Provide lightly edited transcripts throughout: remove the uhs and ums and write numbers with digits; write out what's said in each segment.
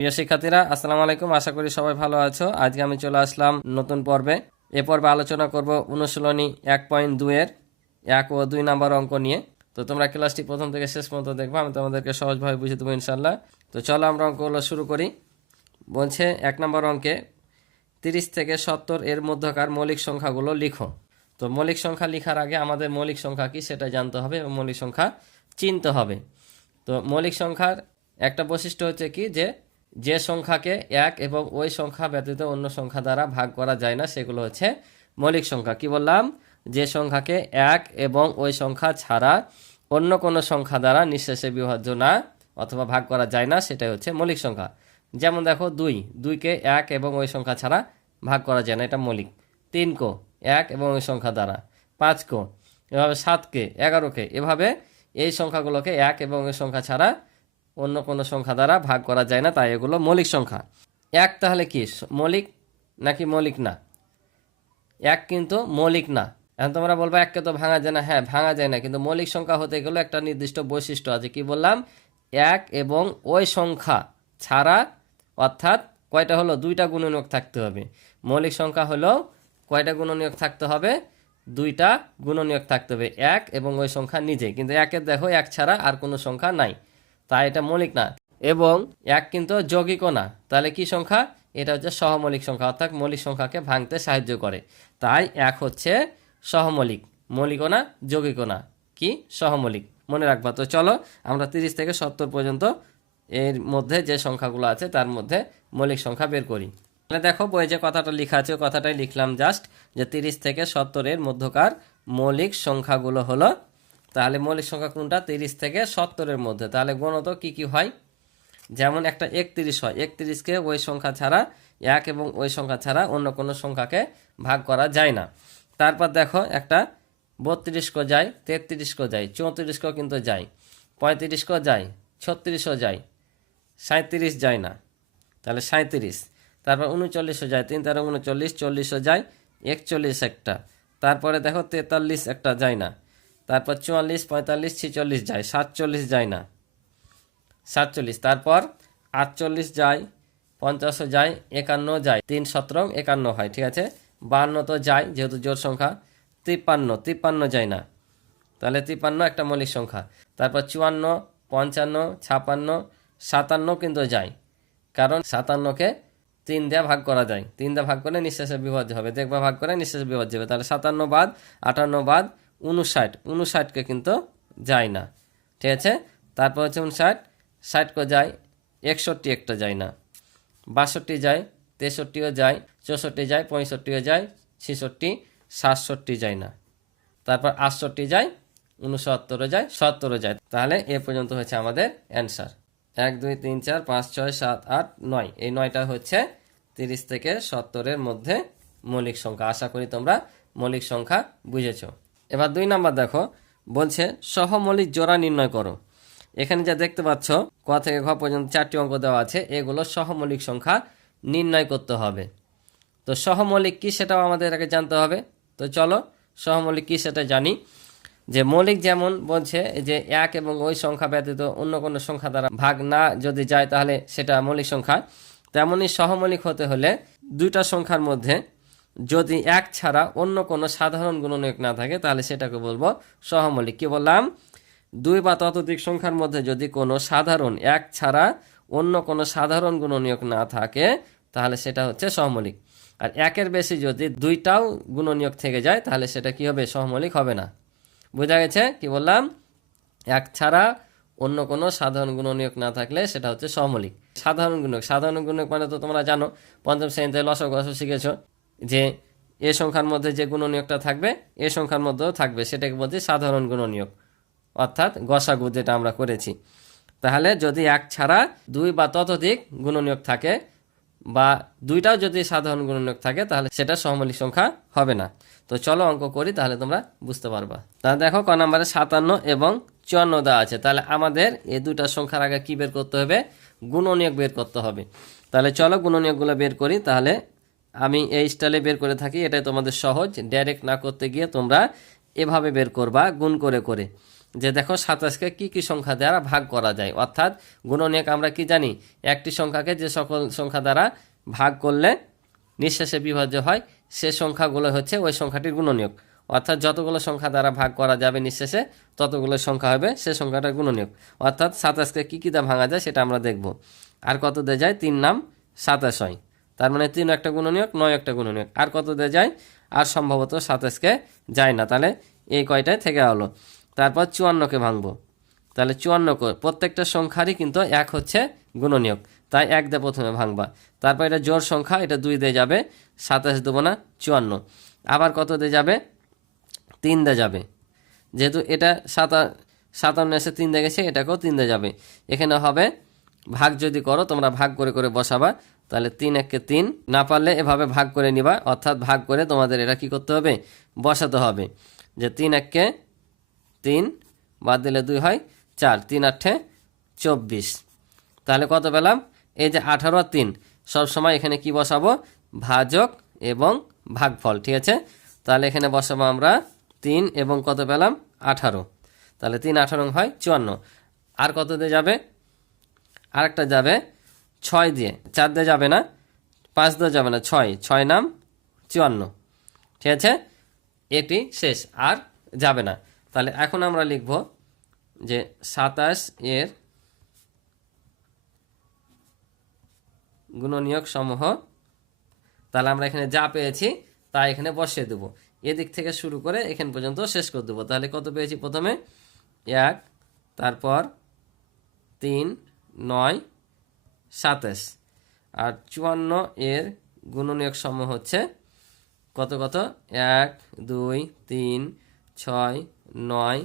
প্রিয় শিক্ষার্থীরা, আসসালামু আলাইকুম। আশা করি সবাই ভালো আছো। আজকে আমি চলে আসলাম নতুন পর্বে। এ পর্বে আলোচনা করব অনুশীলনী 1.2 এর 1 ও 2 নাম্বার অঙ্ক নিয়ে। তো তোমরা ক্লাসটি প্রথম থেকে শেষ পর্যন্ত দেখবে, আমি তোমাদেরকে সহজভাবে বুঝিয়ে দেবো ইনশাল্লাহ। তো চলো আমরা অঙ্কগুলো শুরু করি। বলছে 1 নম্বর অঙ্কে 30 থেকে 70 এর মধ্যকার মৌলিক সংখ্যাগুলো লিখো। তো মৌলিক সংখ্যা লেখার আগে আমাদের মৌলিক সংখ্যা কি সেটা জানতে হবে এবং মৌলিক সংখ্যা চিনতে হবে। তো মৌলিক সংখ্যার একটা বৈশিষ্ট্য হচ্ছে কি, যে সংখ্যাকে এক এবং ওই সংখ্যা ব্যতীত অন্য সংখ্যা দ্বারা ভাগ করা যায় না সেগুলো হচ্ছে মৌলিক সংখ্যা। কি বললাম? যে সংখ্যাকে এক এবং ওই সংখ্যা ছাড়া অন্য কোনো সংখ্যা দ্বারা নিঃশেষে বিভাজ্য না অথবা ভাগ করা যায় না, সেটাই হচ্ছে মৌলিক সংখ্যা। যেমন দেখো, দুইকে এক এবং ওই সংখ্যা ছাড়া ভাগ করা যায় না, এটা মৌলিক। 3 কো এক এবং ওই সংখ্যা দ্বারা, 5 কো, এভাবে 7কে 11কে, এভাবে এই সংখ্যাগুলোকে এক এবং ওই সংখ্যা ছাড়া অন্য কোনো সংখ্যা দ্বারা ভাগ করা যায় না, তাই এগুলো মৌলিক সংখ্যা। এক তাহলে কি মৌলিক নাকি মৌলিক না? এক কিন্তু মৌলিক না। এখন তোমরা বলবো এককে তো ভাঙা যায় না। হ্যাঁ, ভাঙা যায় না, কিন্তু মৌলিক সংখ্যা হতে গেলে একটা নির্দিষ্ট বৈশিষ্ট্য আছে। কি বললাম? এক এবং ওই সংখ্যা ছাড়া, অর্থাৎ কয়টা হলো? 2টা গুণনীয়ক থাকতে হবে। মৌলিক সংখ্যা হলো কয়টা গুণনীয়ক থাকতে হবে? 2টা গুণনীয়ক থাকতে হবে, এক এবং ওই সংখ্যা নিজেই। কিন্তু একের দেখো এক ছাড়া আর কোনো সংখ্যা নাই, তাই এটা মৌলিক না। এবং এক কিন্তু যৌগিকও না, তাহলে কি সংখ্যা? এটা হচ্ছে সহমৌলিক সংখ্যা, অর্থাৎ মৌলিক সংখ্যাকে ভাঙতে সাহায্য করে। তাই এক হচ্ছে সহমৌলিক, মৌলিকও না যৌগিকও না, কি সহমৌলিক, মনে রাখবা। তো চলো আমরা 30 থেকে 70 পর্যন্ত এর মধ্যে যে সংখ্যাগুলো আছে তার মধ্যে মৌলিক সংখ্যা বের করি। তাহলে দেখো, বইয়ে যে কথাটা লেখা আছে ওই কথাটাই লিখলাম জাস্ট, যে 30 থেকে 70 এর মধ্যকার মৌলিক সংখ্যাগুলো হলো। তাহলে মৌলিক সংখ্যা কোনটা? 30 থেকে 70 এর মধ্যে। তাহলে গণত কি কি হয়? যেমন একটা 31 হয়, 31কে ওই সংখ্যা ছাড়া, এক এবং ওই সংখ্যা ছাড়া অন্য কোনো সংখ্যাকে ভাগ করা যায় না। তারপর দেখো একটা 32 যায়, 33 যায়, 34 কিন্তু যায়, 35 যায়, 36 যায়, 37 যায় না, তাহলে 37। তারপর 39 যায়, 3 তেরো 39, 40 যায়, 41 একটা। তারপরে দেখো 43 একটা যায় না। তারপর 44, 45, 46 যায়, 47 যায় না, 47। তারপর 48 যায়, 50 যায়, 51 যায়, 3 17 51 হয়, ঠিক আছে। 52 তো যায় যেহেতু জোড় সংখ্যা। 53 যায় না, তাহলে 53 একটা মৌলিক সংখ্যা। তারপর 54, 55, 56, 57 কিন্তু যায়, কারণ 57কে 3 দিয়ে ভাগ করা যায়, 3 দিয়ে ভাগ করে নিঃশেষে বিভাজ্য হবে। দেখবা ভাগ করে নিঃশেষে বিভাজ্য হবে, তাহলে 57 বাদ, 58 বাদ, 59কে কিন্তু যায় না, ঠিক আছে। তারপর হচ্ছে 59, 60 যায়, 61 একটা যায় না, 62 যায়, 63ও যায়, 64 যায়, 65ও যায়, 66, 67 যায় না। তারপর 68 যায়, 69 যায়, 70 যায়। তাহলে এ পর্যন্ত হচ্ছে আমাদের অ্যান্সার। 1 2 3 4 5 6 7 8 9, এই 9টা হচ্ছে 30 থেকে 70 এর মধ্যে মৌলিক সংখ্যা। আশা করি তোমরা মৌলিক সংখ্যা বুঝেছো। এবার 2 নাম্বার দেখো, বলছে সহমৌলিক জোড়া নির্ণয় করো। এখানে যা দেখতে পাচ্ছ ক থেকে ঘ পর্যন্ত 4টি অঙ্ক দেওয়া আছে, এগুলো সহমৌলিক সংখ্যা নির্ণয় করতে হবে। তো সহমৌলিক কি সেটাও আমাদের আগে জানতে হবে। তো চলো সহমৌলিক কি সেটা জানি। যে মৌলিক যেমন বলছে যে এক এবং ওই সংখ্যা ব্যতীত অন্য কোনো সংখ্যা দ্বারা ভাগ না যদি যায় তাহলে সেটা মৌলিক সংখ্যা, তেমনি সহমৌলিক হতে হলে 2টা সংখ্যার মধ্যে যদি এক ছাড়া অন্য কোনো সাধারণ গুণনীয়ক না থাকে তাহলে সেটাকে বলবো সহমৌলিক। কি বললাম? 2 বা ততোধিক সংখ্যার মধ্যে যদি কোনো সাধারণ, এক ছাড়া অন্য কোনো সাধারণ গুণনীয়ক না থাকে তাহলে সেটা হচ্ছে সহমৌলিক। আর একের বেশি যদি 2টাও গুণনীয়ক থেকে যায় তাহলে সেটা কি হবে? সহমৌলিক হবে না। বোঝা গেছে? কি বললাম? এক ছাড়া অন্য কোনো সাধারণ গুণনীয়ক না থাকলে সেটা হচ্ছে সহমৌলিক। সাধারণ গুণনীয়ক মানে তো তোমরা জানো, পঞ্চম শ্রেণীতে লসাগু শিখেছো, যে এ সংখ্যার মধ্যে যে গুণনীয়কটা থাকবে এ সংখ্যার মধ্যেও থাকবে, সেটাকে বলছি সাধারণ গুণনীয়ক, অর্থাৎ গসাগু যেটা আমরা করেছি। তাহলে যদি এক ছাড়া 2 বা ততোধিক গুণনীয়ক থাকে বা 2টাও যদি সাধারণ গুণনীয়ক থাকে তাহলে সেটা সহমৌলিক সংখ্যা হবে না। তো চলো অঙ্ক করি, তাহলে তোমরা বুঝতে পারবা। তাহলে দেখো ক নম্বরে 57 এবং 54 দেওয়া আছে। তাহলে আমাদের এই 2টা সংখ্যার আগে কি বের করতে হবে? গুণনীয়ক বের করতে হবে। তাহলে চলো গুণনীয়কগুলো বের করি। তাহলে আমি এই স্টাইলে বের করে থাকি, এটাই তোমাদের সহজ। ডাইরেক্ট না করতে গিয়ে তোমরা এভাবে বের করবা, গুণ করে করে। যে দেখো 27কে কি কি সংখ্যা দ্বারা ভাগ করা যায়। অর্থাৎ গুণনীয়ক আমরা কি জানি, একটি সংখ্যাকে যে সকল সংখ্যা দ্বারা ভাগ করলে নিঃশেষে বিভাজ্য হয় সে সংখ্যাগুলো হচ্ছে ওই সংখ্যাটির গুণনীয়ক। অর্থাৎ যতগুলো সংখ্যা দ্বারা ভাগ করা যাবে নিঃশেষে ততগুলো সংখ্যা হবে সে সংখ্যাটার গুণনীয়ক। অর্থাৎ 27কে কী কী দিয়ে ভাঙা যায় সেটা আমরা দেখব। আর কত দিয়ে যায়, 3 নাম 27 হয়, তার মানে 3 একটা গুণনীয়ক, 9 একটা গুণনীয়ক। আর কত দিয়ে যায়, আর সম্ভবত 27কে যায় না, তাহলে এই কয়টায় থেকে হলো। তারপর 54কে ভাঙবো, তাহলে 54 প্রত্যেকটা সংখ্যারই কিন্তু 1 হচ্ছে গুণনীয়ক, তাই 1 দিয়ে প্রথমে ভাঙবা। তারপর এটা জোড় সংখ্যা, এটা 2 দিয়ে যাবে, 27 দেবো না 54। আবার কত দিয়ে যাবে, 3 দিয়ে যাবে, যেহেতু এটা 57 এসে 3 দিয়ে গেছে, এটাকেও 3 দিয়ে যাবে। এখানে হবে ভাগ যদি করো তোমরা ভাগ করে করে বসাবা, তাহলে 3 1 3, না পারলে এভাবে ভাগ করে নিবা, অর্থাৎ ভাগ করে তোমাদের এটা কি করতে হবে, বসাতে হবে। যে 3 1 3 বাদ দিলে 2 হয় 4, 3 8 24। তাহলে কত পেলাম, এই যে 18 আর 3, সবসময় এখানে কি বসাবো, ভাজক এবং ভাগফল, ঠিক আছে। তাহলে এখানে বসাবো আমরা 3 এবং কত পেলাম 18, তাহলে 3 18 হয় 54। আর কত দিয়ে যাবে, আরেকটা যাবে 6 দিয়ে, 4 দিয়ে যাবে না, 5 দিয়ে যাবে না, 6 নাম 54, ঠিক আছে। এটি শেষ, আর যাবে না। তাহলে এখন আমরা লিখব যে 27 এর গুণনীয়ক সমূহ। তাহলে আমরা এখানে যা পেয়েছি তা এখানে বসিয়ে দেবো, এদিক থেকে শুরু করে এখান পর্যন্ত শেষ করে দেবো। তাহলে কত পেয়েছি, প্রথমে 1, তারপর 3 9 27, আর 54 এর গুণনীয়ক সমূহ হচ্ছে কত কত, 1 2 3 6 9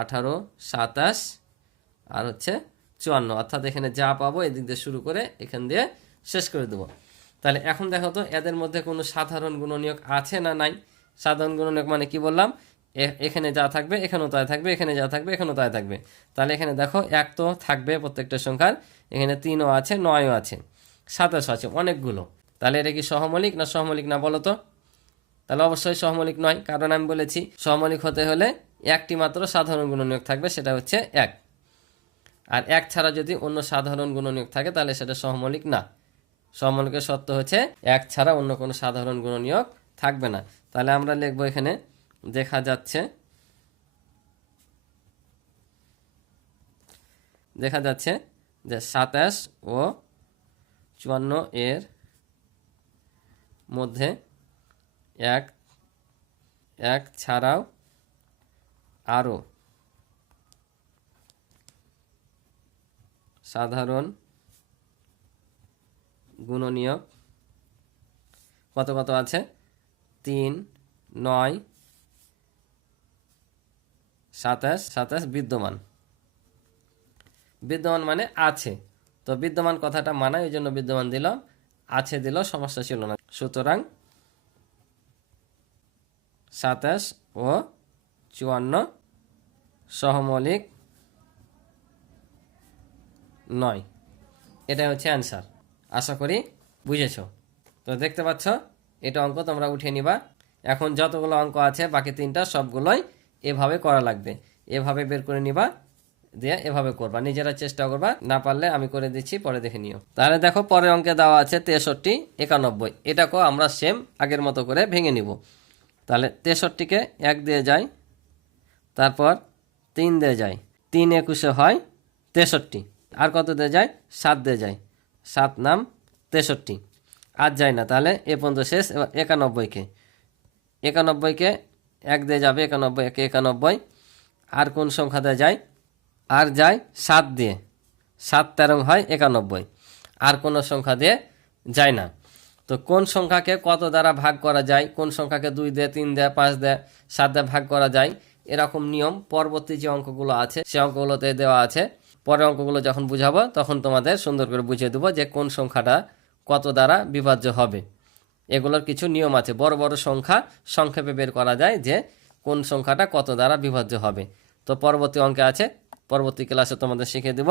18 27 আর হচ্ছে 54। অর্থাৎ এখানে যা পাবো এদিক দিয়ে শুরু করে এখান দিয়ে শেষ করে দেবো। তাহলে এখন দেখো তো এদের মধ্যে কোনো সাধারণ গুণনীয়ক আছে না নাই। সাধারণ গুণনীয়ক মানে কি বললাম, এখানে যা থাকবে এখানেও তাই থাকবে, এখানে যা থাকবে এখানেও তাই থাকবে। তাহলে এখানে দেখো 1 তো থাকবে প্রত্যেকটা সংখ্যার, এখানে 3ও আছে, 9ও আছে, 27 আছে, অনেকগুলো। তাহলে এটা কি সহমৌলিক না সহমৌলিক না বলো তো। তাহলে অবশ্যই সহমৌলিক নয়, কারণ আমি বলেছি সহমৌলিক হতে হলে একটি মাত্র সাধারণ গুণনীয়ক থাকবে, সেটা হচ্ছে 1। আর 1 ছাড়া যদি অন্য সাধারণ গুণনীয়ক থাকে তাহলে সেটা সহমৌলিক না। সহমৌলিকের শর্ত হচ্ছে 1 ছাড়া অন্য কোনো সাধারণ গুণনীয়ক থাকবে না। তাহলে আমরা লিখব এখানে, দেখা যাচ্ছে যে 27 ও 54 এর মধ্যে 1 ছাড়াও আরও সাধারণ গুণনীয়ক কত কত আছে, 3 9 27 বিদ্যমান মানে আছে। তো বিদ্যমান কথাটা মানায়, এই জন্য বিদ্যমান দিলাম, আছে দিল সমস্যা ছিল না। সুতরাং 27 ও 54 সহমৌলিক নয়। এটাই হচ্ছে অ্যান্সার। আশা করি বুঝেছ। তো দেখতে পাচ্ছ এটা অঙ্ক তোমরা উঠিয়ে নিবা। এখন যতগুলো অঙ্ক আছে বাকি 3টা সবগুলোই এভাবে করা লাগবে, এভাবে বের করে নিবা, দিয়ে এভাবে করবা, নিজেরা চেষ্টা করবা, না পারলে আমি করে দিচ্ছি, পরে দেখে নিও। তাহলে দেখো পরের অঙ্কে দেওয়া আছে 63 91, এটাকেও আমরা সেম আগের মতো করে ভেঙে নিব। তাহলে 63কে 1 দিয়ে যায়, তারপর 3 দিয়ে যায়, 3 21 হয় 63, আর কত দিয়ে যায়, 7 দিয়ে যায়, 7 নাম 63, আর যায় না, তাহলে এ পর্যন্ত শেষ। এবার 91কে 1 দিয়ে যাবে, 91 1 91, আর কোন সংখ্যা দিয়ে যায়, আর যায় 7 দিয়ে, 7 13 হয় 91, আর কোনো সংখ্যা দিয়ে যায় না। তো কোন সংখ্যাকে কত দ্বারা ভাগ করা যায়, কোন সংখ্যাকে 2 দিয়ে 3 দিয়ে 5 দিয়ে 7 দিয়ে ভাগ করা যায়, এরকম নিয়ম পরবর্তী যে অঙ্কগুলো আছে সে অঙ্কগুলোতে দেওয়া আছে। পরের অঙ্কগুলো যখন বুঝাবো তখন তোমাদের সুন্দর করে বুঝিয়ে দেবো যে কোন সংখ্যাটা কত দ্বারা বিভাজ্য হবে। এগুলোর কিছু নিয়ম আছে, বড় বড় সংখ্যা সংক্ষেপে বের করা যায় যে কোন সংখ্যাটা কত দ্বারা বিভাজ্য হবে। তো পরবর্তী অঙ্কে আছে, পরবর্তী ক্লাসে তোমাদের শিখিয়ে দেব।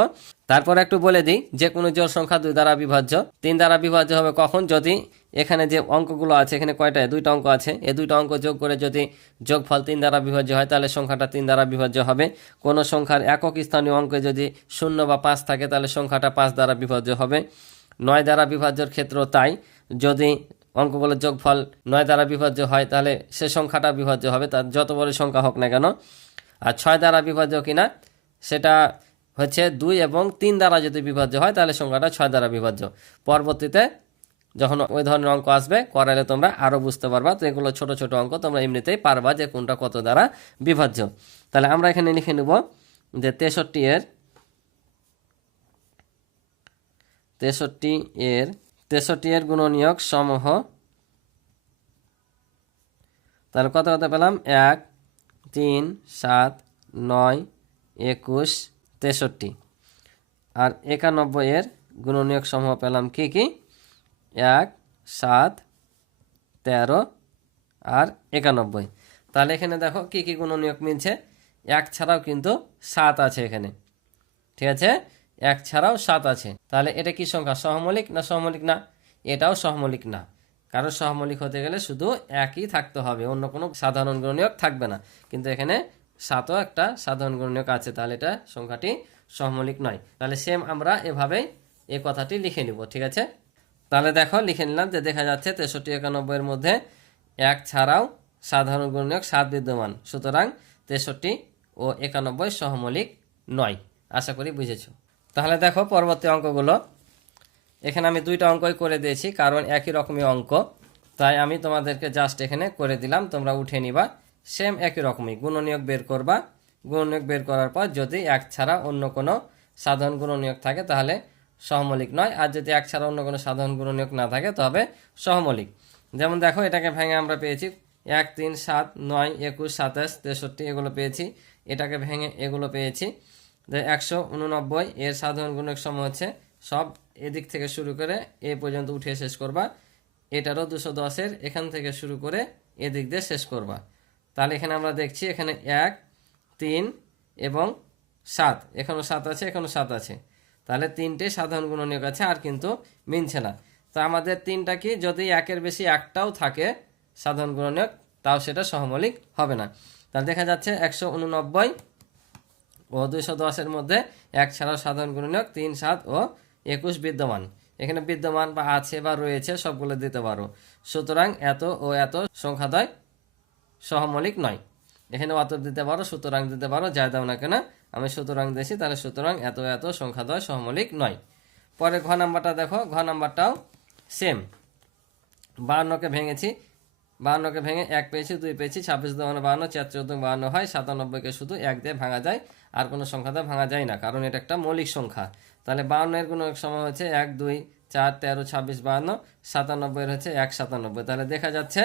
তারপর একটু বলে দিই, যে কোনো জোড় সংখ্যা 2 দ্বারা বিভাজ্য। 3 দ্বারা বিভাজ্য হবে কখন, যদি এখানে যে অঙ্কগুলো আছে, এখানে কয়টা, দুইটা অঙ্ক আছে, এই দুইটা অঙ্ক যোগ করে যদি যোগফল 3 দ্বারা বিভাজ্য হয় তাহলে সংখ্যাটা 3 দ্বারা বিভাজ্য হবে। কোনো সংখ্যার একক স্থানীয় অঙ্কে যদি 0 বা 5 থাকে তাহলে সংখ্যাটা 5 দ্বারা বিভাজ্য হবে। 9 দ্বারা বিভাজ্যর ক্ষেত্রেও তাই, যদি অঙ্কগুলোর যোগফল 9 দ্বারা বিভাজ্য হয় তাহলে সে সংখ্যাটা বিভাজ্য হবে, তার যত বড় সংখ্যা হোক না কেন। আর 6 দ্বারা বিভাজ্য কিনা সেটা হচ্ছে 2 এবং 3 দ্বারা যদি বিভাজ্য হয় তাহলে সংখ্যাটা 6 দ্বারা বিভাজ্য। পরবর্তীতে যখন ওই ধরনের অঙ্ক আসবে করালে তোমরা আরও বুঝতে পারবা। তো এগুলো ছোট ছোট অঙ্ক, তোমরা এমনিতেই পারবা যে কোনটা কত দ্বারা বিভাজ্য। তাহলে আমরা এখানে লিখে নেব যে 63 এর গুণনীয়ক সমূহ, তাহলে কত কত পেলাম, 1, 3, 7, 9, 21, 63। আর 91 এর গুণনীয়ক সমূহ পেলাম কি কি, 1, 7, 13 আর 91। তাহলে এখানে দেখো কি কি গুণনীয়ক মিলছে, 1 ছাড়াও কিন্তু 7 আছে এখানে, ঠিক আছে, 1 ছাড়াও 7 আছে। তাহলে এটা কি সংখ্যা, সহমৌলিক না সহমৌলিক না? এটাও সহমৌলিক না, কারণ সহমৌলিক হতে গেলে শুধু একই থাকতে হবে, অন্য কোনো সাধারণ গুণনীয়ক থাকবে না। কিন্তু এখানে 7ও একটা সাধারণ গুণনীয়ক আছে, তাহলে এটা সংখ্যাটি সহমৌলিক নয়। তাহলে সেম আমরা এভাবেই এই কথাটি লিখে নিব, ঠিক আছে। তাহলে দেখো লিখে নিলাম যে দেখা যাচ্ছে 63, 91 এর মধ্যে 1 ছাড়াও সাধারণ গুণনীয়ক 7 বিদ্যমান, সুতরাং 63 ও 91 সহমৌলিক নয়। আশা করি বুঝেছো। তাহলে দেখো পরবর্তী অঙ্কগুলো, এখানে আমি দুইটা অঙ্কই করে দিয়েছি কারণ একই রকমই অঙ্ক, তাই আমি তোমাদেরকে জাস্ট এখানে করে দিলাম, তোমরা উঠে নিবা। সেম একই রকমই গুণনীয়ক বের করবা, গুণনীয়ক বের করার পর যদি 1 ছাড়া অন্য কোনো সাধারণ গুণনীয়ক থাকে তাহলে সহমৌলিক নয়, আর যদি 1 ছাড়া অন্য কোনো সাধারণ গুণনীয়ক না থাকে তবে সহমৌলিক। যেমন দেখো এটাকে ভেঙে আমরা পেয়েছি 1, 3, 7, 9, 21, 27, 63 এগুলো পেয়েছি। এটাকে ভেঙে এগুলো পেয়েছি যে 189 এর সাধারণ গুণনীয়ক সমূহ হচ্ছে, সব এদিক থেকে শুরু করে এ পর্যন্ত উঠে শেষ করবা। এটারও 210-এর এখান থেকে শুরু করে এদিক দিয়ে শেষ করবা। তাহলে এখানে আমরা দেখছি এখানে 1, 3 এবং 7, এখানেও 7 আছে, এখানেও 7 আছে, তাহলে 3টে সাধারণ গুণনীয়ক আছে, আর কিন্তু মিলছে না। তো আমাদের 3টা কি, যদি 1-এর বেশি একটাও থাকে সাধারণ গুণনীয়ক তাও সেটা সহমৌলিক হবে না। তাহলে দেখা যাচ্ছে 189 ও 210-এর মধ্যে 1 ছাড়াও সাধারণ গুণনীয়ক 3, 7 ও 21 বিদ্যমান। এখানে বিদ্যমান বা আছে বা রয়েছে সবগুলো দিতে পারো, সুতরাং এত ও এত সংখ্যাদ্বয় সহমৌলিক নয়। এখানে অত দিতে পারো, সুতরাং দিতে পারো, যাই দাও না কেন, আমি সুতরাং দিয়েছি, তাহলে সুতরাং এত এত সংখ্যাদ্বয় সহমৌলিক নয়। পরে ঘ নাম্বারটা দেখো, ঘ নাম্বারটাও সেম, 52কে ভেঙেছি, 52কে ভেঙে 1 পেয়েছি, 2 পেয়েছি, 26 × 52, 74 × 52 হয়, 97কে শুধু 1 দিয়ে ভাঙা যায়, আর কোনো সংখ্যা দিয়ে ভাঙা যায় না, কারণ এটা একটা মৌলিক সংখ্যা। তাহলে 52 এর গুণনীয়ক সময় হচ্ছে 1, 2, 4, 13, 26, 52, 97 এর হচ্ছে 1, 97। তাহলে দেখা যাচ্ছে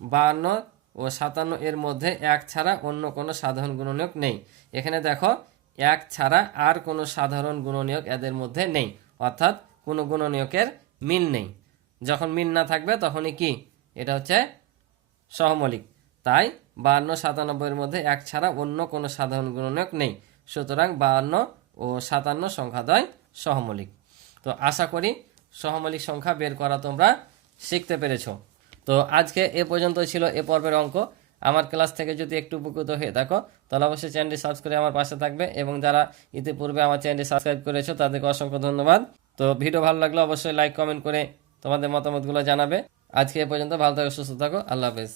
52 ও 57 এর মধ্যে 1 ছাড়া অন্য কোনো সাধারণ গুণনীয়ক নেই। এখানে দেখো 1 ছাড়া আর কোনো সাধারণ গুণনীয়ক এদের মধ্যে নেই, অর্থাৎ কোনো গুণনীয়কের মিল নেই। যখন মিল না থাকবে তখনই কি, এটা হচ্ছে সহমৌলিক। তাই 52, 97 এর মধ্যে 1 ছাড়া অন্য কোনো সাধারণ গুণনীয়ক নেই, সুতরাং 52 ও 57 সংখ্যাদ্বয় সহমৌলিক। তো আশা করি সহমৌলিক সংখ্যা বের করা তোমরা শিখতে পেরেছো। তো আজকে এ পর্যন্ত ছিল এ পর্বের অঙ্ক। আমার ক্লাস থেকে যদি একটু উপকৃত হয়ে থাকো তাহলে অবশ্যই চ্যানেলটি সাবস্ক্রাইব করে আমার পাশে থাকবে, এবং যারা ইতিপূর্বে আমার চ্যানেলটি সাবস্ক্রাইব করেছো তাদেরকে অসংখ্য ধন্যবাদ। তো ভিডিও ভালো লাগলে অবশ্যই লাইক কমেন্ট করে তোমাদের মতামতগুলো জানাবে। আজকে এ পর্যন্ত, ভালো থাকো, সুস্থ থাকো, আল্লাহ হাফেজ।